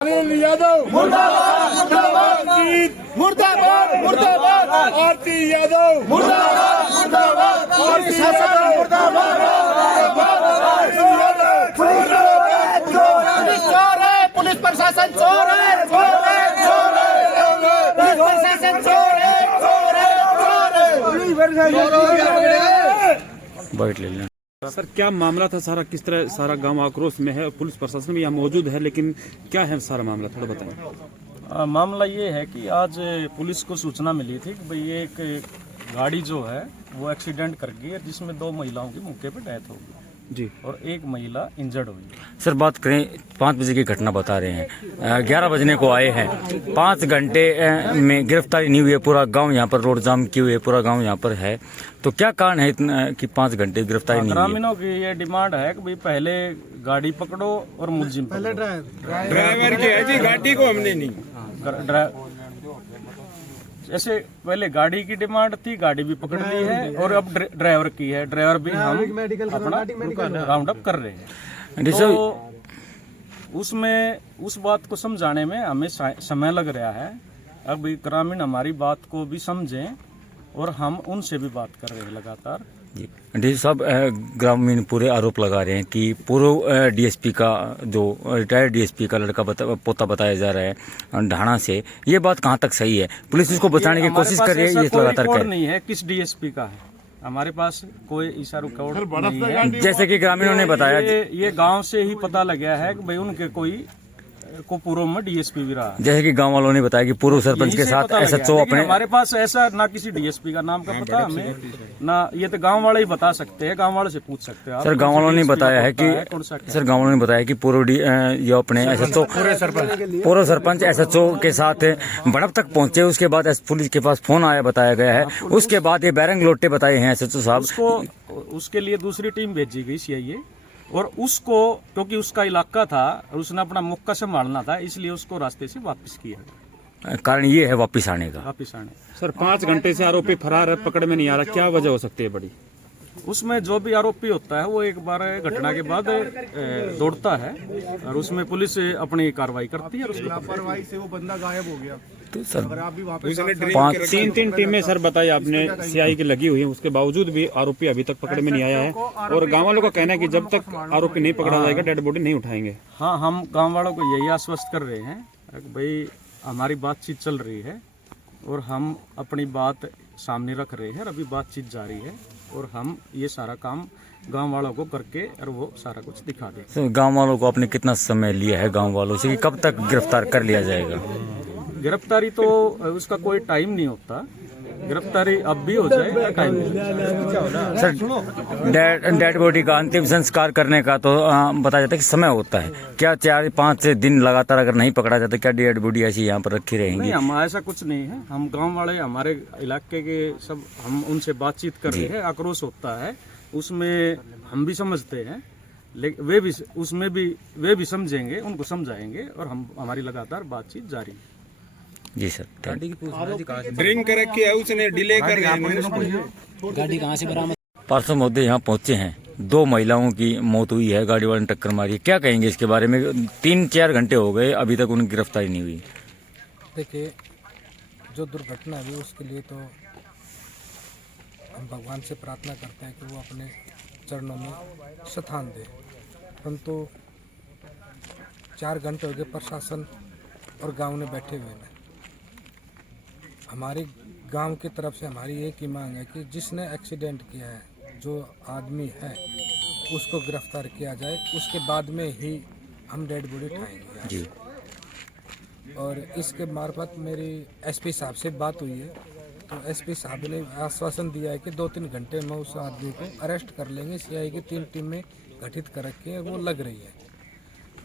अनिल यादव मुर्दाबाद मुर्दाबाद मुर्दाबाद मुर्दाबाद आरती यादव मुर्दाबाद मुर्दाबाद आरती शासन मुर्दाबाद पुलिस चोर है, पुलिस प्रशासन चोर है, चोर है, चोर है, पुलिस प्रशासन चोर है, चोर है, चोर है। बैठ ले लें। सर क्या मामला था सारा, किस तरह सारा गांव आक्रोश में है, पुलिस प्रशासन भी यहाँ मौजूद है, लेकिन क्या है सारा मामला, थोड़ा बताएं। मामला ये है कि आज पुलिस को सूचना मिली थी कि भाई एक गाड़ी जो है वो एक्सीडेंट कर गई है, जिसमें 2 महिलाओं की मौके पर डेथ हो गई जी, और 1 महिला इंजर्ड हुई। सर बात करें 5 बजे की घटना बता रहे हैं, 11 बजने को आए हैं, 5 घंटे में गिरफ्तारी नहीं हुई है, पूरा गांव यहाँ पर रोड जाम किए हुए, पूरा गांव यहाँ पर है, तो क्या कारण है इतना कि 5 घंटे गिरफ्तारी नहीं हुई है? ग्रामीणों की ये डिमांड है कि भाई पहले गाड़ी पकड़ो और मुलजिम पहले ड्राइवर की है जी, गाड़ी को हमने नहीं। जैसे पहले गाड़ी की डिमांड थी, गाड़ी भी पकड़ ली है, और अब ड्राइवर की है, ड्राइवर भी हम अपना राउंड अप कर रहे हैं। तो उसमें उस बात को समझाने में हमें समय लग रहा है। अब ग्रामीण हमारी बात को भी समझें और हम उनसे भी बात कर रहे हैं लगातार। डी साहब, ग्रामीण पूरे आरोप लगा रहे हैं कि पूर्व डीएसपी का जो रिटायर्ड डीएसपी का लड़का पोता बताया जा रहा है ढाणा से, ये बात कहाँ तक सही है? पुलिस उसको बचाने की कोशिश कर रही है, ये लगातार रिकॉर्ड नहीं है किस डीएसपी का है, हमारे पास कोई ऐसा रिकॉर्ड नहीं है। जैसे कि ग्रामीणों ने बताया, ये गांव से ही पता लग गया है कि भाई उनके कोई को पूर्व में डीएसपी भी रहा है। जैसे कि गांव वालों ने बताया कि पूर्व सरपंच के साथ एसएचओ अपने, हमारे पास ऐसा ना किसी डीएसपी का नाम का पता हमें ना, ये तो गांव वाले ही बता सकते हैं, गांव वाले से पूछ सकते हैं। सर गांव वालों ने बताया है कि पूर्व ये अपने एसएचओ पूर्व सरपंच एसएचओ के साथ बड़प तक पहुंचे, उसके बाद पुलिस के पास फोन आया बताया गया है, उसके बाद ये बैरंग लोटे बताए हैं एसएचओ साहब। उसके लिए दूसरी टीम भेजी गई सीआईए, और उसको क्योंकि उसका इलाका था और उसने अपना मौका संभालना था, इसलिए उसको रास्ते से वापस किया। कारण ये है वापस आने का। सर 5 घंटे से आरोपी फरार है, पकड़ में नहीं आ रहा, क्या वजह हो सकती है बड़ी? उसमें जो भी आरोपी होता है वो एक बार घटना के बाद दौड़ता है और उसमें पुलिस अपनी कार्रवाई करती है और उसकी लापरवाही से वो बंदा गायब हो गया। तो सर आप भी वापस 3 टीमें सर बताई आपने सीआई की लगी हुई है, उसके बावजूद भी आरोपी अभी तक पकड़ में नहीं आया है, और गाँव वालों का कहना है कि जब तक आरोपी नहीं पकड़ा जाएगा डेड बॉडी नहीं उठाएंगे। हाँ, हम गाँव वालों को यही आश्वस्त कर रहे हैं कि भाई हमारी बातचीत चल रही है और हम अपनी बात सामने रख रहे हैं, अभी बातचीत जारी है और हम ये सारा काम गांव वालों को करके और वो सारा कुछ दिखा दें। तो गांव वालों को आपने कितना समय लिया है गांव वालों से कि कब तक गिरफ्तार कर लिया जाएगा? गिरफ्तारी तो उसका कोई टाइम नहीं होता, गिरफ्तारी अब भी हो जाए, टाइम नहीं। सर डेड बॉडी का अंतिम संस्कार करने का तो बताया जाता है कि समय होता है, क्या 4-5 दिन लगातार अगर नहीं पकड़ा जाता क्या डेड बॉडी ऐसी यहाँ पर रखी रहेंगी? नहीं, हम ऐसा कुछ नहीं है, हम गांव वाले हमारे इलाके के सब हम उनसे बातचीत कर रहे हैं। आक्रोश होता है उसमें हम भी समझते हैं, लेकिन वे भी उसमें भी वे भी समझेंगे, उनको समझाएंगे और हम हमारी लगातार बातचीत जारी है। जी सर, ड्रिंक कर रखी है, उसने डिले कर रहे हैं। गाड़ी कहाँ से बरामद? पार्षद महोदय यहाँ पहुंचे हैं, 2 महिलाओं की मौत हुई है, गाड़ी वाले ने टक्कर मारी, क्या कहेंगे इसके बारे में? 3-4 घंटे हो गए, अभी तक उनकी गिरफ्तारी नहीं हुई। देखिए, जो दुर्घटना हुई उसके लिए तो हम भगवान से प्रार्थना करते हैं कि वो अपने चरणों में स्थान दे, परंतु 4 घंटे हो गए प्रशासन और गांव ने बैठे हुए हैं। हमारे गांव की तरफ से हमारी एक ही मांग है कि जिसने एक्सीडेंट किया है, जो आदमी है, उसको गिरफ्तार किया जाए, उसके बाद में ही हम डेड बॉडी उठाएंगे जी। और इसके मार्फत मेरी एसपी साहब से बात हुई है, तो एसपी साहब ने आश्वासन दिया है कि 2-3 घंटे में उस आदमी को अरेस्ट कर लेंगे। सीआई की 3 टीमें गठित कर रखी है, वो लग रही है।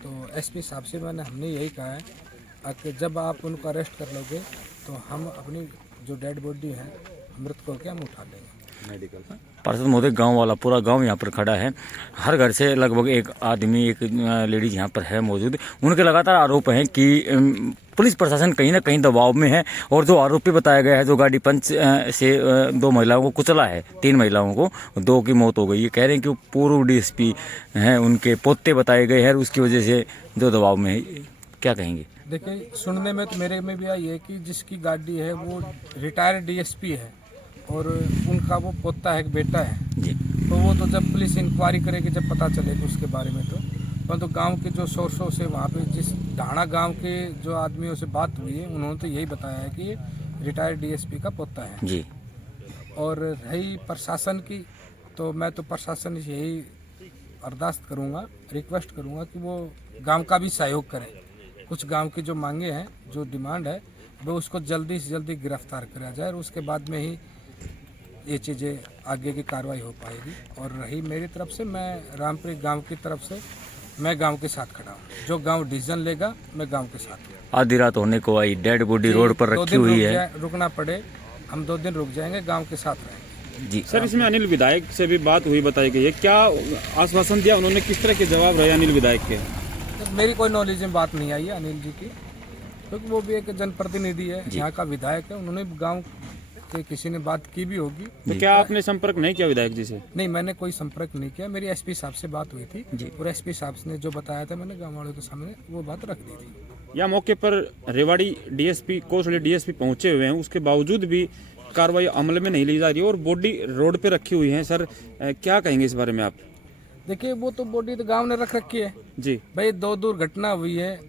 तो एसपी साहब से हमने यही कहा है कि जब आप उनको अरेस्ट कर लोगे तो हम अपनी जो डेड बॉडी है मृतकों के हम उठा लेंगे मेडिकल। पार्षद महोदय, गांव वाला पूरा गांव यहाँ पर खड़ा है, हर घर से लगभग एक आदमी एक लेडीज यहाँ पर है मौजूद। उनके लगातार आरोप हैं कि पुलिस प्रशासन कहीं ना कहीं दबाव में है, और जो आरोपी बताया गया है जो गाड़ी पंच से 2 महिलाओं को कुचला है, 3 महिलाओं को, 2 की मौत हो गई है, कह रहे हैं कि पूर्व डीएसपी हैं, उनके पोते बताए गए हैं, उसकी वजह से जो दबाव में है। क्या कहेंगे? देखिए, सुनने में तो मेरे में भी आई है कि जिसकी गाड़ी है वो रिटायर्ड डीएसपी है और उनका वो पोता है, एक बेटा है। जी तो वो तो जब पुलिस इंक्वायरी करेगी, जब पता चलेगा उसके बारे में, तो परंतु गांव के जो सोर्सों से वहाँ पे जिस ढाणा गांव के जो आदमियों से बात हुई है, उन्होंने तो यही बताया है कि ये रिटायर्ड डीएसपी का पोता है। जी। और रही प्रशासन की, तो मैं तो प्रशासन से यही अरदास करूँगा, रिक्वेस्ट करूँगा कि वो गांव का भी सहयोग करें। कुछ गांव की जो मांगे हैं, जो डिमांड है, वो उसको जल्दी से जल्दी गिरफ्तार करा जाए और उसके बाद में ही ये चीज़ें आगे की कार्रवाई हो पाएगी। और रही मेरी तरफ से, मैं रामपुरी गांव की तरफ से, मैं गांव के साथ खड़ा हूँ। जो गांव डिसीजन लेगा, मैं गांव के साथ हूँ। आधी रात होने को आई, डेड बॉडी रोड पर रखी हुई है। रुकना पड़े, हम 2 दिन रुक जाएंगे, गांव के साथ रहेंगे। जी सर, इसमें अनिल विधायक से भी बात हुई, बताई गई है, क्या आश्वासन दिया उन्होंने, किस तरह के जवाब रहे अनिल विधायक के? तो मेरी कोई नॉलेज में बात नहीं आई है अनिल जी की, क्योंकि वो भी एक जनप्रतिनिधि है, यहाँ का विधायक है। उन्होंने गांव के किसी ने बात की भी होगी। तो क्या आपने संपर्क नहीं किया विधायक जी से? नहीं, मैंने कोई संपर्क नहीं किया। मेरी एसपी साहब से बात हुई थी और एसपी साहब ने जो बताया था, मैंने गाँव वालों के सामने वो बात रख दी थी। या मौके पर रेवाड़ी डीएसपी, कोसली डीएसपी पहुंचे हुए हैं, उसके बावजूद भी कार्रवाई अमल में नहीं ली जा रही है और बॉडी रोड पे रखी हुई है। सर, क्या कहेंगे इस बारे में आप? देखिए, वो तो बॉडी तो गांव ने रख रखी है जी भाई। 2 दुर्घटना हुई है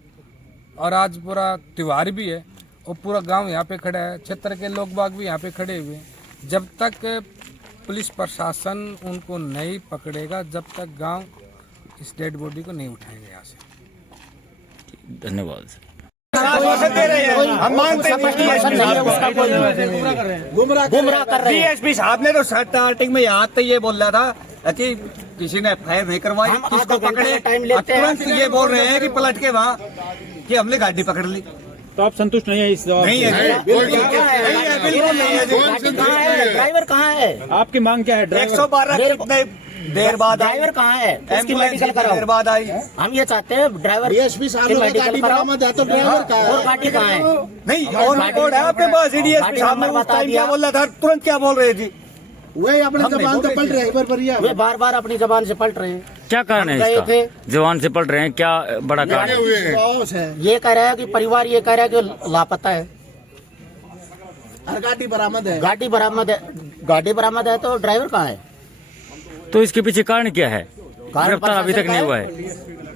और आज पूरा त्योहार भी है और पूरा गांव यहाँ पे खड़ा है, क्षेत्र के लोग बाग भी यहाँ पे खड़े हुए हैं। जब तक पुलिस प्रशासन उनको नहीं पकड़ेगा, जब तक गांव इस डेड बॉडी को नहीं उठाएंगे यहाँ से। धन्यवाद। हम मानते गुमराह कर रहे हैं। डीएसपी साहब ने तो स्टार्टिंग में यहाँ तक ये बोल रहा था कि किसी ने एफआईआर नहीं करवाई, किसको पकड़े, तुरंत ये बोल रहे हैं कि पलट के वहाँ कि हमने गाड़ी पकड़ ली। तो आप संतुष्ट नहीं है इस जवाब? नहीं है, बिल्कुल नहीं है। ड्राइवर कहाँ है? आपकी मांग क्या है? 112 कितने देर बाद आई? ड्राइवर कहाँ है? उसकी मेडिकल कराओ। देर बाद आई। हम ये चाहते हैं ड्राइवर डीएसपी साहब ने गाड़ी बरामद है तो ड्राइवर कहाँ है? और गाड़ी कहाँ है? नहीं, और रिकॉर्ड है आपके पास। डीएसपी साहब ने उस टाइम क्या बोल रहा था, तुरंत क्या बोल रहे जी? वही अपने जबान से पलट रहे हैं, वे बार बार अपनी जबान से पलट रहे हैं। क्या कारण है इसका? जवान से पलट रहे हैं, क्या बड़ा कारण है? ये कह रहा है कि परिवार ये कह रहा है कि लापता है। गाड़ी बरामद है। गाड़ी बरामद है तो ड्राइवर कहाँ है? तो इसके पीछे कारण क्या है? गिरफ्तार अभी तक नहीं हुआ है।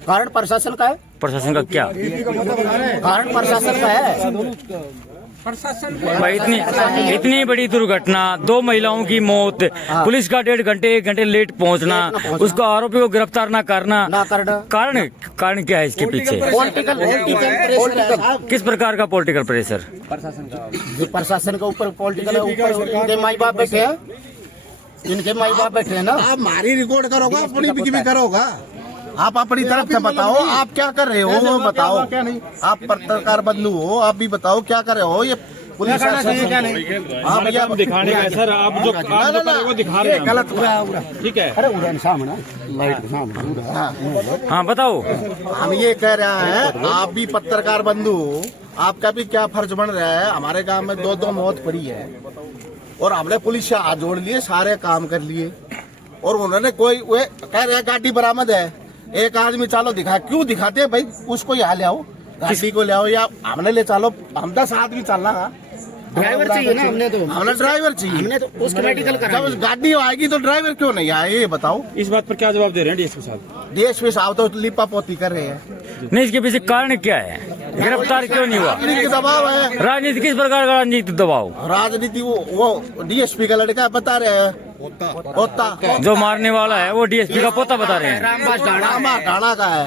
कारण प्रशासन का है। प्रशासन का क्या कारण? प्रशासन का है। भाई, इतनी बड़ी दुर्घटना, 2 महिलाओं की मौत, पुलिस का 1.5 घंटे लेट पहुंचना, उसको आरोपी को गिरफ्तार ना करना, कारण क्या है इसके पीछे? पॉलिटिकल किस प्रकार का पॉलिटिकल प्रेशर? प्रशासन के ऊपर पॉलिटिकल है। ऊपर इनके माई बाप बैठे हैं, ना। आप हमारी रिकॉर्ड करोगा, अपनी भी करोगा। आप अपनी तरफ से बताओ, आप क्या कर रहे हो वो बताओ। आप पत्रकार बंधु हो, आप भी बताओ क्या कर रहे हो। ये पुलिस क्या नहीं आप दिखाने का सर, आप जो वो दिखा रहे हैं गलत, ठीक है। हाँ बताओ। हम ये कह रहे हैं, आप भी पत्रकार बंधु हो, आपका भी क्या फर्ज बन रहा है। हमारे गांव में 2 मौत पड़ी है और हमने पुलिस से हाथ जोड़ लिए, सारे काम कर लिए और उन्होंने कोई वे कह रहे गाड़ी बरामद है। एक आदमी चालो दिखा, क्यों दिखाते हैं भाई? उसको यहाँ ले आओ, गाड़ी को ले आओ, या हमने ले चलो। हम 10 आदमी चलना है, ड्राइवर चाहिए ना। हमने ड्राइवर चाहिए, हमने तो उसकी मेडिकल करा। जब गाड़ी आएगी तो ड्राइवर क्यों नहीं आए, ये बताओ। इस बात पर क्या जवाब दे रहे हैं डीएसपी साहब? डीएसपी साहब तो लिपा पोती कर रहे हैं। नहीं, इसके पीछे कारण क्या है? गिरफ्तार क्यों नहीं हुआ? राजनीतिक दबाव है। राजनीति किस प्रकार का राजनीतिक दबाव? राजनीति वो डीएसपी का लड़का बता रहे हैं, पोता जो मारने वाला है वो डीएसपी का पोता बता रहे हैं। ढाणा का है।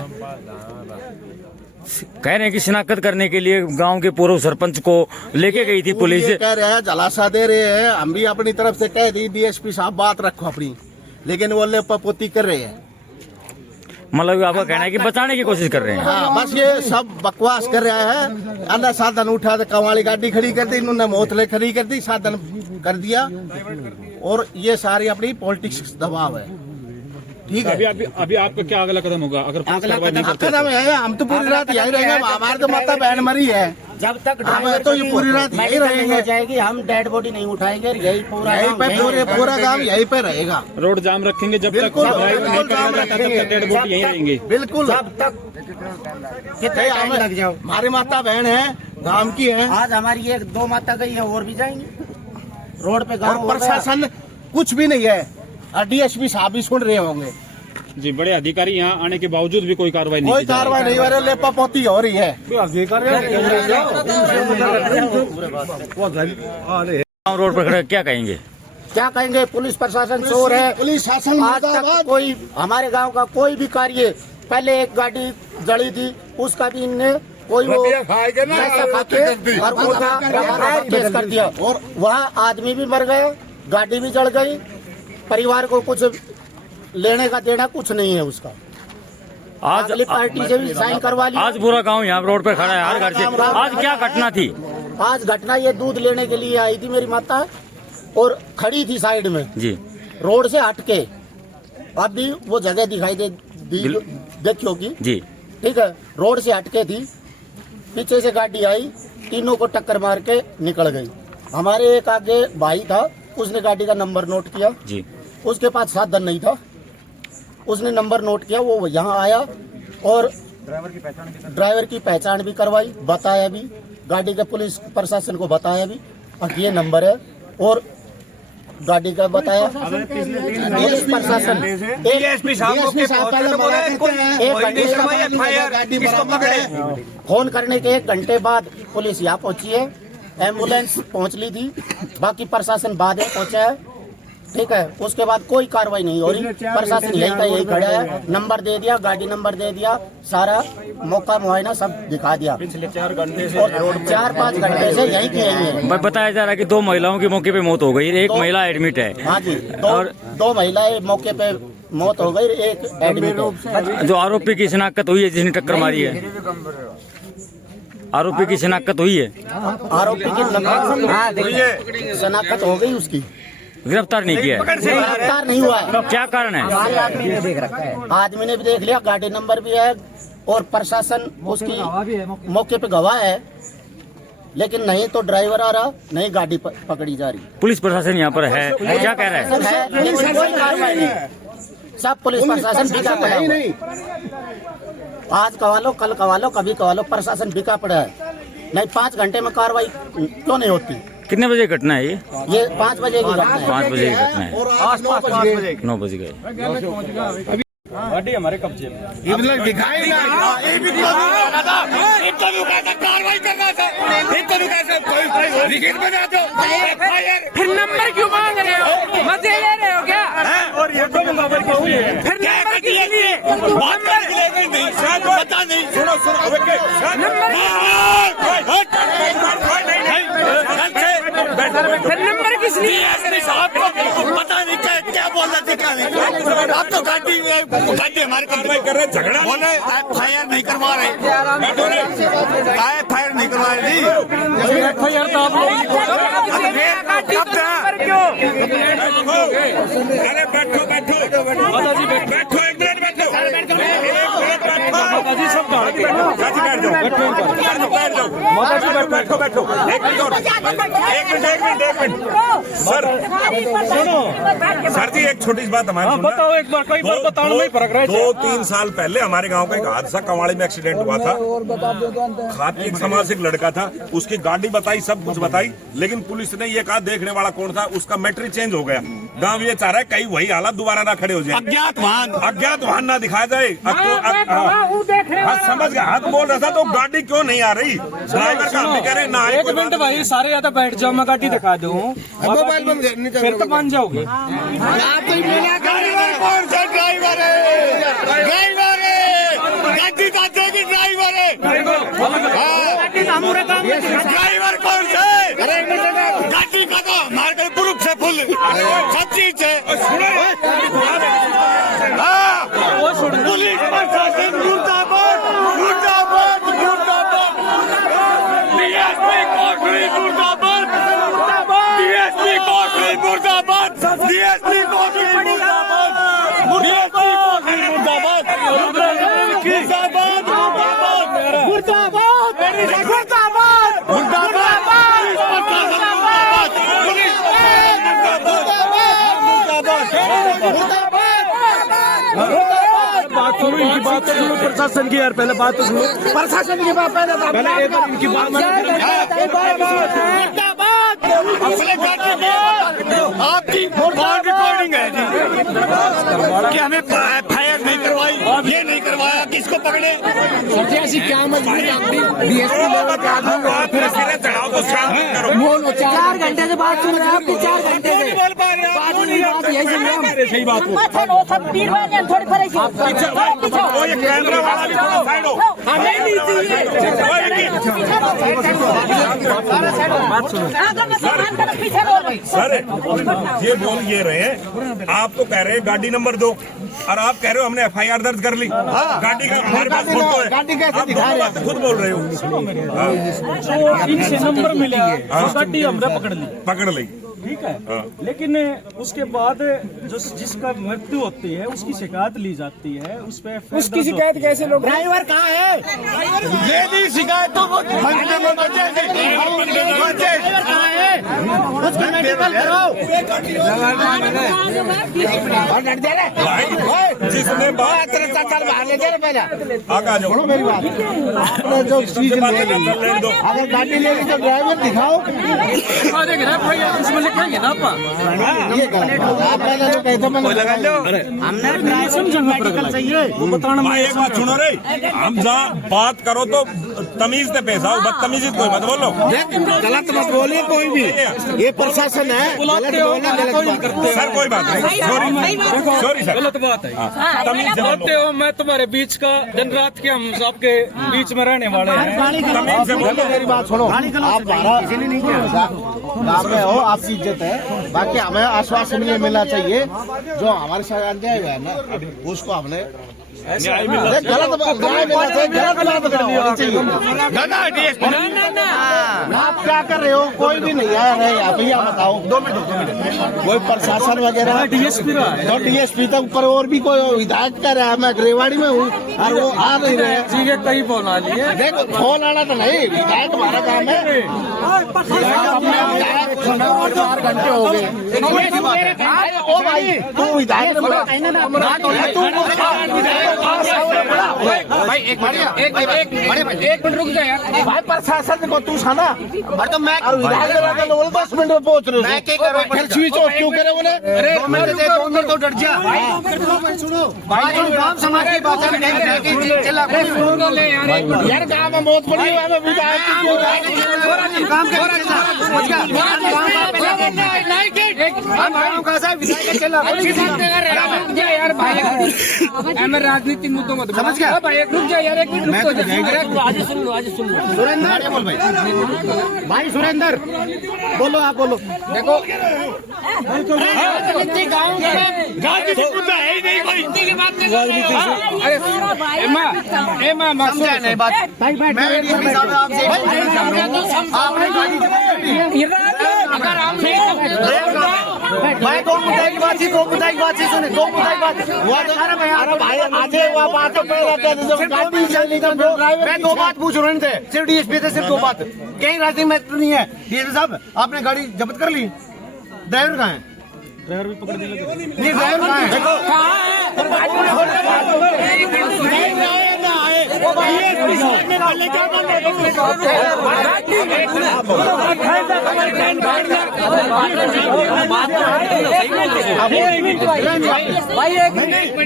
कह रहे हैं कि शिनाख्त करने के लिए गांव के पूर्व सरपंच को लेके गई थी पुलिस। ये कह रहे हैं, जलासा दे रहे हैं। हम भी अपनी तरफ से कह दी, डीएसपी साहब बात रखो अपनी, लेकिन वो लेपापोती कर रहे हैं। मतलब आपका कहना है कि बचाने की कोशिश कर रहे हैं? हाँ, बस ये सब बकवास कर रहा है। अन्य साधन उठा तो कवाली गाड़ी खड़ी कर दी, इन्होंने मोतले खड़ी कर दी, साधन कर दिया और ये सारी अपनी पॉलिटिक्स दबाव है। ठीक है। अभी आपका क्या अगला कदम होगा अगर कदम है? हम तो पूरी रात यही रहेंगे। हमारे तो माता बहन मरी है, जब तक तो ये पूरी रात यही रहेंगे। हो जाएगी, हम डेड बॉडी नहीं उठाएंगे। यही पूरा काम यहीं पे रहेगा। रोड जाम रखेंगे जब तक ड्राइवर नहीं पकड़ा जाता, तब तक डेड बॉडी यहीं रहेंगे। बिल्कुल, जब तक कितने टाइम लग जाओ। हमारी माता बहन है, गांव की है, आज हमारी एक दो माता गई है और भी जाएंगी रोड पे। और गाँव प्रशासन कुछ भी नहीं है। और डीएसपी साहब भी सुन रहे होंगे, जी बड़े अधिकारी यहाँ आने के बावजूद भी कोई कार्रवाई नहीं कोई की जा रही। कार्रवाई नहीं हो रही, लेपा पोती हो रही है। रोड पर खड़े क्या कहेंगे? क्या कहेंगे, पुलिस प्रशासन चोर है। पुलिस शासन आज तक कोई हमारे गांव का कोई भी कार्य, पहले एक गाड़ी जड़ी थी उसका भी इनने कोई वो पैसा खा के और उनका केस कर दिया, और वहाँ आदमी भी मर गए, गाड़ी भी जल गई, परिवार को कुछ लेने का देना कुछ नहीं है उसका। आज अगली पार्टी से भी साइन करवा लिया। आज पूरा गांव यहाँ रोड पे खड़ा है हर घर से। आज क्या घटना थी? आज घटना ये दूध लेने के लिए आई थी मेरी माता और खड़ी थी साइड में जी, रोड से हटके। अभी वो जगह दिखाई देखी होगी जी, ठीक है। रोड से हटके थी, पीछे से गाड़ी आई, तीनों को टक्कर मार के निकल गई। हमारे एक आगे भाई था, उसने गाड़ी का नंबर नोट किया जी, उसके पास साधन नहीं था, उसने नंबर नोट किया, वो यहाँ आया और ड्राइवर की पहचान भी करवाई, बताया भी, गाड़ी के पुलिस प्रशासन को बताया भी और ये नंबर है, और गाड़ी का बताया। पुलिस प्रशासन फोन करने के 1 घंटे बाद पुलिस यहाँ पहुंची है, एम्बुलेंस पहुंच ली थी, बाकी प्रशासन बाद में पहुंचा है, ठीक है। उसके बाद कोई कार्रवाई नहीं हो रही, प्रशासन यही का यही खड़ा है, नंबर दे दिया, गाड़ी नंबर दे दिया, सारा मौका मुआयना सब दिखा दिया। पिछले 4 घंटे से 4-5 घंटे से यही की यही है। बताया जा रहा है कि 2 महिलाओं की मौके पे मौत हो गई, एक महिला एडमिट है। हाँ जी, दो महिलाएं मौके पे मौत हो गई, एक एडमिट है। जो आरोपी की शिनाख्त हुई है जिसने टक्कर मारी है, आरोपी की शिनाख्त हुई है? आरोपी की शनाख्त हो गई, उसकी गिरफ्तार नहीं किया है? गिरफ्तार नहीं हुआ है। क्या कारण है? आदमी ने भी देख लिया, गाड़ी नंबर भी है, और प्रशासन उसकी मौके पे गवाह है, लेकिन नहीं तो ड्राइवर आ रहा, नहीं गाड़ी पकड़ी जा रही। पुलिस प्रशासन यहाँ पर है, क्या कह रहा है? लेकिन कोई कार्रवाई नहीं, सब पुलिस प्रशासन बिका पड़ा है। आज कवा लो, कल कवा लो, कभी कवा लो, प्रशासन बिका पड़ा है। नहीं 5 घंटे में कार्रवाई क्यों नहीं होती? कितने बजे घटना है ये 5 बजे की घटना है। 5 बजे की घटना है, और 9 बज गए। गाड़ी हमारे कब्जे में। फिर नंबर क्यों मांग रहे हो? मजे ले रहे हो क्या? और ये तो नंबर क्यों लिए? फिर नंबर किस लिए? पता नहीं, सुनो फिर नंबर किस लिए? पता नहीं क्या बोल रहे थे, क्या नहीं। आप तो गाड़ी हमारे कार्रवाई कर रहे, झगड़ा बोले, FIR नहीं करवा रहे, FIR नहीं करवा रहे। FIR तो आप लोग क्यों? अरे बैठो बैठो बैठो, 1 मिनट बैठो, माता जी सब बैठ जाओ, माता जी बैठो बैठो, 1 मिनट सर, सर जी एक छोटी सी बात हमारी बताओ एक बार, कई बार बताओ, नहीं फर्क रहा है। 2-3 साल पहले हमारे गांव का एक हादसा कवाड़ी में एक्सीडेंट हुआ था। खाती एक सामाजिक लड़का था, उसकी गाड़ी बताई, सब कुछ बताई, लेकिन पुलिस ने ये कहा देखने वाला कौन था, उसका मैट्री चेंज हो गया। गांव ये चाह रहा है कहीं वही हालत दोबारा ना खड़े हो जाए, अज्ञात वाहन ना दिखाया जाए। समझ गया, हाथ बोल रहा था तो गाड़ी क्यों नहीं आ रही? ड्राइवर का हम भी कह रहे ना। 1 मिनट भाई, सारे आता बैठ जाओ, मैं गाड़ी दिखा दूं, मोबाइल बंद फिर तो मान जाओगे। ड्राइवर कौन सा ड्राइवर है? ड्राइवर है, गाड़ी का देगी ड्राइवर है। ड्राइवर कौन सा है? गाड़ी का तो हमारे ग्रुप से फुल सब चीज है। पुलिस प्रशासन मुर्दाबाद, मुर्दाबाद, मुर्दाबाद, DSP कोटरी मुर्दाबाद, DSP कोटरी मुर्दाबाद, DSP कोटरी मुर्दाबाद, DSP कोटरी मुर्दाबाद, मुर्दाबाद, मुर्दाबाद, मुर्दाबाद, मुर्दाबाद, मुर्दाबाद, मुर्दाबाद, मुर्दाबाद, मुर्दाबाद। बात तो सुनो प्रशासन की यार, पहले बात तो सुनो प्रशासन की बात पहले पहले एक बार इनकी बात आपकी रिकॉर्डिंग है जी कि हमें एफआईआर नहीं करवाई, ये नहीं करवाया, किसको पकड़े? क्या मजबूरी आपकी डीएसपी फिर सिरे चढ़ाओ तो शांत करो। 4 घंटे से बात सुन रहे हैं आपकी, 4 घंटे से बात यही सुन रहे हैं। सही बात हो। थोड़ी परेशान वो ये कैमरा वाला भी थोड़ा साइड हो। सर ये बोल ये रहे हैं, आप तो कह रहे हैं गाड़ी नंबर 2 और आप कह रहे हो हमने एफआईआर दर्ज कर ली। गाड़ी का हमारे पास फोटो है, गाड़ी कैसे आप दिखा रहे हैं? खुद बोल रहे हो। इनसे नंबर मिला, गाड़ी हमने पकड़ ली। ठीक है, लेकिन उसके बाद जो जिसका मृत्यु होती है उसकी शिकायत ली जाती है, उस पर उसकी शिकायत कैसे लोग? ड्राइवर कहाँ है? ये भी शिकायत तो ड्राइवर कहाँ है? उसकी मेडिकल कराओ। और डर दे रहे जिसने बात बाहर ले जा पहले आगे आ जाओ। मेरी बात आपने जो चीज ले ली, अगर गाड़ी ले ली तो ड्राइवर दिखाओ। ये गलत आप पहले तो कहते हमने मेडिकल चाहिए वो बताना। भाई एक बात सुनो रे, हम जहाँ बात करो तो तमीज से पेश आओ, बदतमीजी कोई मत बोलो। गलत मत बोलिए कोई भी, ये प्रशासन है, गलत बोलना गलत बात। सर कोई बात नहीं, सॉरी सर, गलत बात है। तमीज से बोलते हो मैं तुम्हारे बीच का दिन रात के हम सबके बीच में रहने वाले हैं। तमीज से बोलो। मेरी बात सुनो, आप गाँव में हो, आपकी इज्जत है, बाकी हमें आश्वासन ये मिलना चाहिए जो हमारे साथ अन्याय हुआ है ना, उसको हमने न्याय मिलना गलत न्याय मिलना चाहिए, गलत बात करनी चाहिए। आप क्या कर रहे हो? कोई भी नहीं आया है यहाँ पे, आप बताओ। 2 मिनट कोई प्रशासन वगैरह डीएसपी रहा है, तो डीएसपी तक ऊपर और भी कोई विधायक कर रहा है। मैं रेवाड़ी में हूँ और वो आ नहीं रहे। ठीक है, कई फोन आ लिए। देखो फोन आना तो नहीं, विधायक हमारा काम है। विधायक 4 घंटे हो गए। ओ भाई तू विधायक एक मिनट रुक जा यार भाई, प्रशासन को तू खाना तो मैं 10 मिनट में पहुंच रहे हो, फिर स्विच ऑफ क्यों करे बोले? 2 मिनट तो डर जा सुनो भाई, काम समाज की बात यार, काम में बहुत बड़ी है, विधायक काम यार भाई राजनीतिक मुद्दों को समझ गया भाई, रुक जा यार, 1 मिनट रुक जा। आज सुन लो सुरेंद्र बोल भाई सुरेंद्र बोलो, आप बोलो। देखो गाँव है ही नहीं कोई भाई, 2 मुद्दे की बात सुने, 2 मुद्दे की बात। अरे भाई आज वो बात तो मैं 2 बात पूछ रहे थे, सिर्फ डीएसपी थे, सिर्फ 2 बात, कहीं राजनीतिक मैटर नहीं है। डीएसपी साहब आपने गाड़ी जब्त कर ली, ड्राइवर कहाँ है? ड्राइवर भी पकड़ दिया। नहीं ड्राइवर कहाँ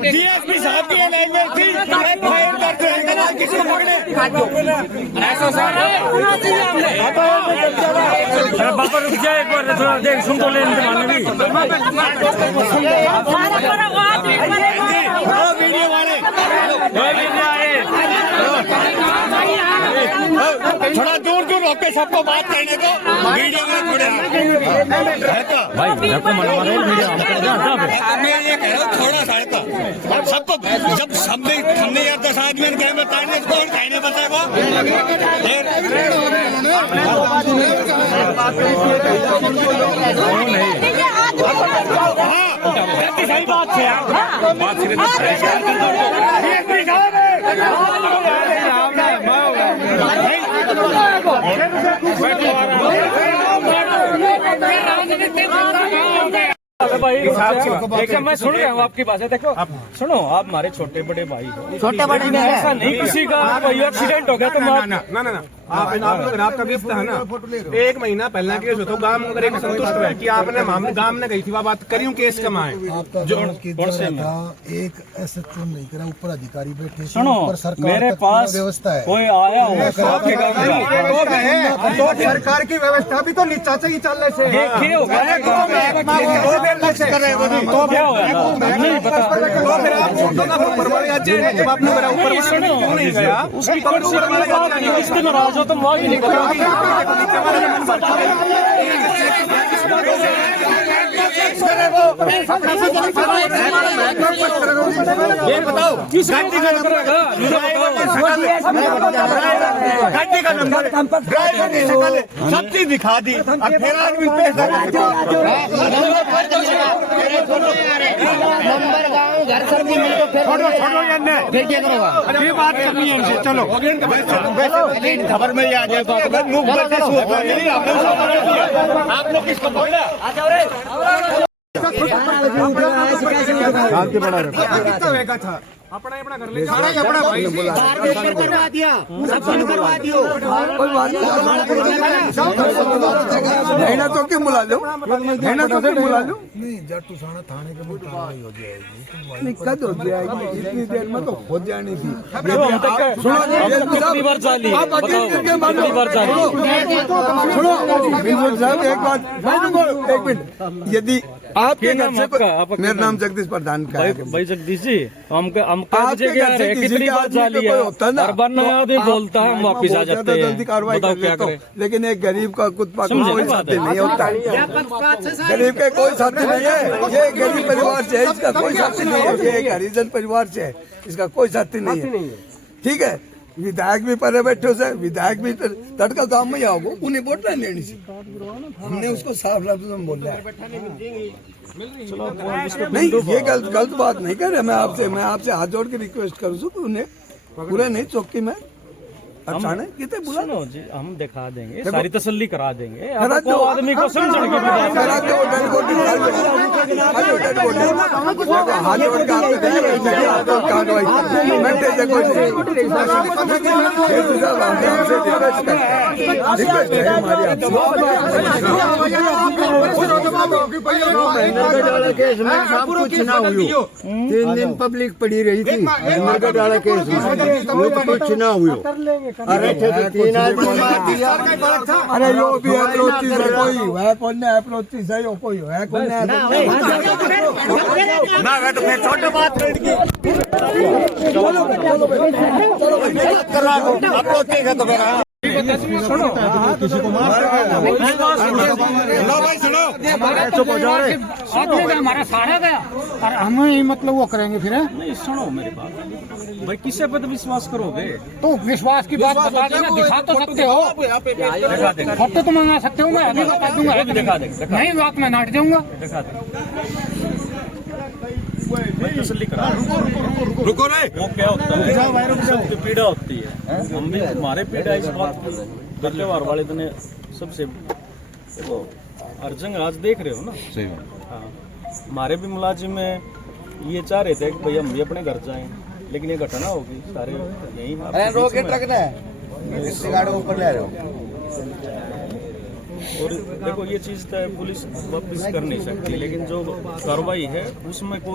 डीएसपी साहब की अलाइनमेंट थी, किसको पकड़े? बाबा रुक जाए एक बार, थोड़ा देख सुन तो लेने वीडियो वाले थोड़ा दूर होके सबको बात करने दो, वीडियो में भाई धक्को मनवा रहे मैं ये कह रहा हूँ थोड़ा सा सबको, जब हमने यार 10 आदमी गए बताने कौन कहने बताएगा? सही बात है भाई एक मैं सुन रहा हूँ आपकी बातें। देखो सुनो, आप हमारे छोटे बड़े भाई हो, छोटे बड़े में ऐसा नहीं किसी का कोई एक्सीडेंट हो गया तो ना आपका व्यस्त है ना, 1 महीना पहले केस हो तो गांव में एक संतुष्ट है कि आपने गांव में गई थी वह बात करी केस कमाए जो एक ऐसे तो नहीं करा, ऊपर अधिकारी बैठे, सुनो मेरे पास व्यवस्था है, कोई आया हो तो सरकार की व्यवस्था भी तो नीचा से ही चलने से देखिए हो गया तो क्या होगा नहीं पता। उसकी किस्त नाराज हो तो वहाँ भी नहीं ये बताओ गाड़ी का नंबर गाड़ी का नंबर ड्राइवर की शक्ल सब चीज दिखा दी, अब फिर आदमी पैसा नंबर गाँव घर सर भी मिलकर फिर क्या करोगा? अरे बात करनी है उनसे, चलो खबर में ही आ जाए आपने किसको पकड़ा? था अपना घर ले अपना भाई करवा दिया, करवा दियो रहना तो क्यों बुला लो, रहना तो क्यों बुला लो। नहीं जाटू थाना थाने के में कार्रवाई हो जाएगी, नहीं कद हो जाएगी, इतनी देर में तो हो जानी थी। कितनी बार चाली आप कितनी बार चाली सुनो साहब एक बात, एक मिनट, यदि आपके घर से मेरा नाम जगदीश प्रधान का है भाई जगदीश जी, हम कितनी बार चाली है, हर बार नया आदमी बोलता है, हम वापिस आ जाते हैं, जल्दी कार्रवाई कर क्या करें। लेकिन एक गरीब का कुत्ता कोई साथी नहीं होता है, गरीब के कोई साथी नहीं है, ये गरीब परिवार से है, इसका कोई साथी नहीं है, ये एक हरिजन परिवार से है, इसका कोई साथी नहीं है। ठीक है, विधायक भी परे बैठे से, विधायक भी तड़का गांव में आओगे, उन्हें वोट नहीं लेनी सी, हमने उसको साफ लफ्ज में बोला है। नहीं ये गलत बात नहीं कर रहे, मैं आपसे हाथ जोड़ के रिक्वेस्ट करूँ उन्हें पूरे नहीं चौकी में अचानक कितने बुला जी, हम दिखा देंगे, सारी तसल्ली करा देंगे, आदमी को समझने की कुछ ना हुई, 3 दिन पब्लिक पड़ी रही थी नरगढ़ केस में, कुछ ना हुई। अरे 3 आदमी मार दिया, अरे यो भी अप्रोच है, कोई है कौन ने अप्रोच है, यो कोई है कौन ने ना तो फिर छोटे बात सुनो किसी को भाई सुनो हमारा सारा गया और हमें मतलब वो करेंगे फिर नहीं। सुनो मेरी बात, भाई किसे पर विश्वास करोगे? तो विश्वास की बात बता देना, दिखा तो सकते हो, फोटो तो मंगा सकते हो, मैं अभी बता दूंगा, दिखा देंगे, नहीं बात मैं नाट जाऊंगा, दिखा तसल्ली करा। रुको रे, वो क्या होता है, सबकी पीड़ा होती है, हम भी हमारे पीड़ा इस बात की त्योहार वाले दिन सबसे देखो अर्जंग आज देख रहे हो ना, सही हाँ, हमारे भी मुलाजिम में ये चाह रहे थे कि भाई हम भी अपने घर जाएं, लेकिन ये घटना होगी सारे यही ऊपर ले रहे हो। और देखो ये चीज तो पुलिस वापस कर नहीं सकती, लेकिन जो कार्रवाई है उसमें को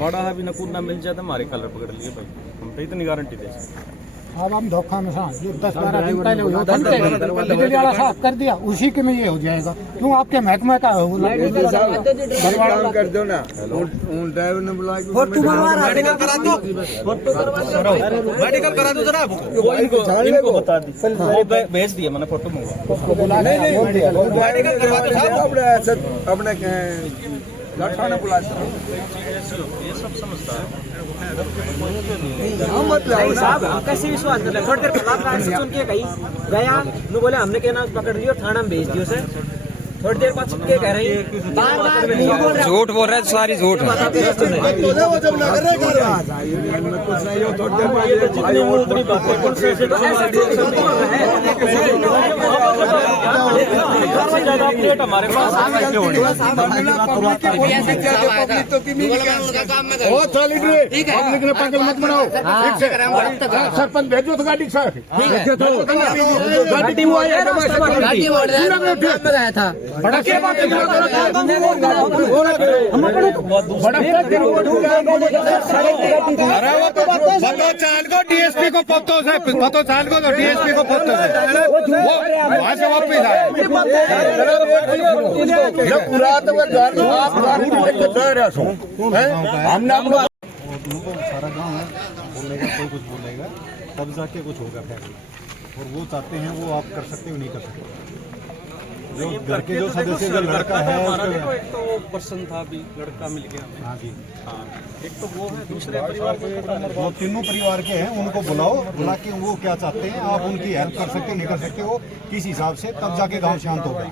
माड़ा है भी नकूद ना मिल जाए तो हमारे कलर पकड़ लिए भाई, हम तो इतनी गारंटी दे सकते। अब हम धोखा में 10-12 दिन पहले बिजली वाला साफ कर दिया, उसी के में ये हो जाएगा, क्यों आपके महकमे का कर दो ना, ड्राइवर ने बुला मेडिकल करा दो जरा, इनको बता दी, वो भेज दिया मैंने फोटो मंगवा, मेडिकल करवा दो साहब, अपने थाना बुला, ये सब समझता है। साहब कैसे विश्वास कर रहे? थोड़ी देर बाद गाड़ी से सुन के गई गया, नु बोले हमने क्या नाम पकड़ लियो, थाना में भेज दियो से, थोड़ी देर बाद सुन के कह रही झूठ बोल रहे हैं, सारी झूठ है। ज्यादा अपडेट हमारे पास पब्लिक ने पागल मत बनाओ। सरपंच भेजो तो गाड़ी सर गाड़ी हुआ है था चाल को डीएसपी को पत्तो से पतो चाल को तो डीएसपी को पत्तो से वहाँ से वापिस आए हमने आपको सारा गांव है बोलेगा कोई कुछ बोलेगा तब जाके कुछ होगा फैसला और वो चाहते हैं वो आप कर सकते हो नहीं कर सकते जो घर के जो सदस्य जो लड़का है उसका एक तो वो पर्सन था अभी लड़का मिल गया हाँ जी एक तो वो है दूसरे परिवार के वो तीनों परिवार के हैं उनको बुलाओ बुला के वो क्या चाहते हैं आप उनकी हेल्प कर सकते हो नहीं कर सकते हो किस हिसाब से तब जाके गांव शांत होगा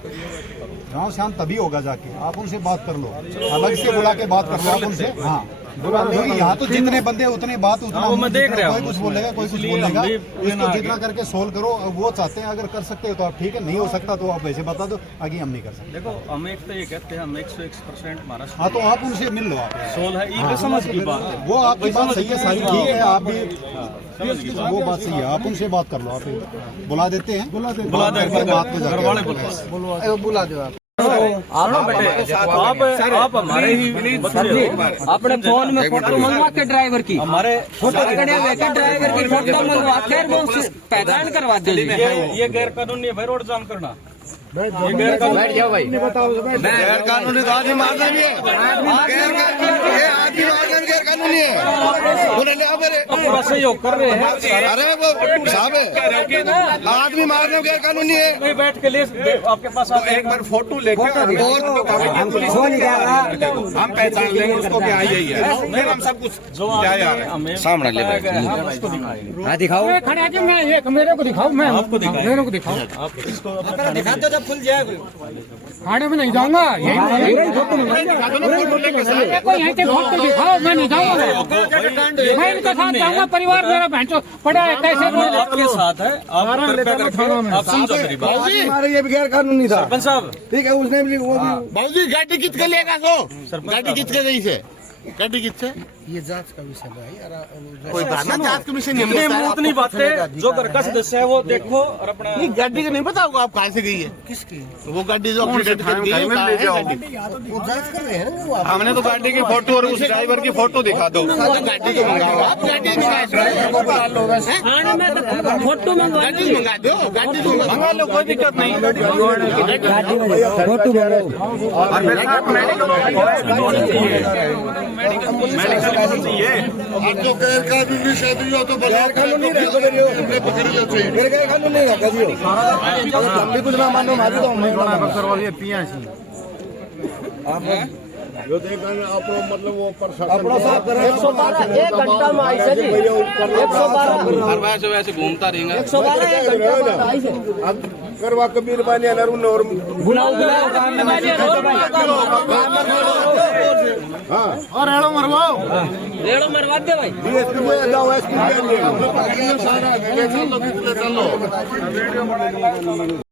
गांव शांत तभी होगा जाके आप उनसे बात कर लो अलग से बुला के बात कर लो आप उनसे हाँ यहाँ तो जितने बंदे उतने बात उतना मैं देख रहा हूँ कोई कुछ बोलेगा कोई कुछ बोलेगा इसको जितना करके सोल्व करो वो चाहते हैं अगर कर सकते हो तो आप ठीक है नहीं हो सकता तो आप वैसे बता दो आगे हम नहीं कर सकते देखो हम एक तो ये कहते हैं हम 101% हमारा हाँ तो आप उनसे मिल लो आप सोल है ये समझ की बात है वो आपकी बात सही है सारी ठीक है आप भी वो बात सही है आप उनसे बात कर लो आप बुला देते हैं बुला देते बात बुला दो आप आप हमारे ही अपने फोन में फोटो मंगवा के ड्राइवर की हमारे फोटो ड्राइवर की फोटो मंगवा के वो पहचान करवा दे ये गैर कानूनी है भाई रोड जाम करना बैठ जाओ भाई गैर कानूनी तो आदमी मारना भी है गैर कानूनी है सहयोग कर रहे हैं अरे वो साहब आदमी मारना गैर कानूनी है नहीं बैठ के ले आपके पास एक बार फोटो लेके हम पहचान लेंगे उसको क्या यही है फिर हम सब कुछ सामने ले दिखाओ मेरे को दिखाओ मैं आपको दिखाओ मेरे को दिखाओ आप इसको दिखा दो जब खुल जाए थाने में नहीं जाऊंगा यहीं फोटो दिखाओ मैं नहीं जाऊंगा मैं इनके साथ जाऊंगा परिवार मेरा भैंसो पड़ा है कैसे आपके साथ है आप समझो मेरी बात हमारे ये भी गैर कानूनी था सरपंच साहब ठीक है उसने भी वो भी बाबूजी गाड़ी कितने लेगा सो गाड़ी कितने गई से गाड़ी कितने ये जांच का विषय भाई कोई बात ना जांच का विषय नहीं उतनी बातें जो घर का सदस्य है वो देखो और अपना नहीं गाड़ी का नहीं पता होगा आप कहाँ से गई है किसकी वो गाड़ी जो एक्सीडेंट कर गई है वो जांच कर रहे हैं ना हमने तो गाड़ी की फोटो और उस ड्राइवर की फोटो दिखा दो गाड़ी तो मंगाओ आप गाड़ी फोटो मंगवा गाड़ी मंगा दो गाड़ी तो मंगा लो कोई दिक्कत नहीं फोटो जो गैर कानूनी शादी हो तो गैर कानूनी पकड़ लो गैर कानूनी रखा जी हम भी कुछ ना मानो हमारी तो हम करवा लिए पिया जो देखा अपना मतलब वो अपना साफ करें 112 एक घंटा में आई से 112 वैसे घूमता रहेगा 112 एक घंटा में आई से अब करवा कबीर बानी अनरुण और बुलाओ और रेड़ो मरवाओ रेड़ो मरवा दे भाई डीएसपी में जाओ एसपी में सारा चलो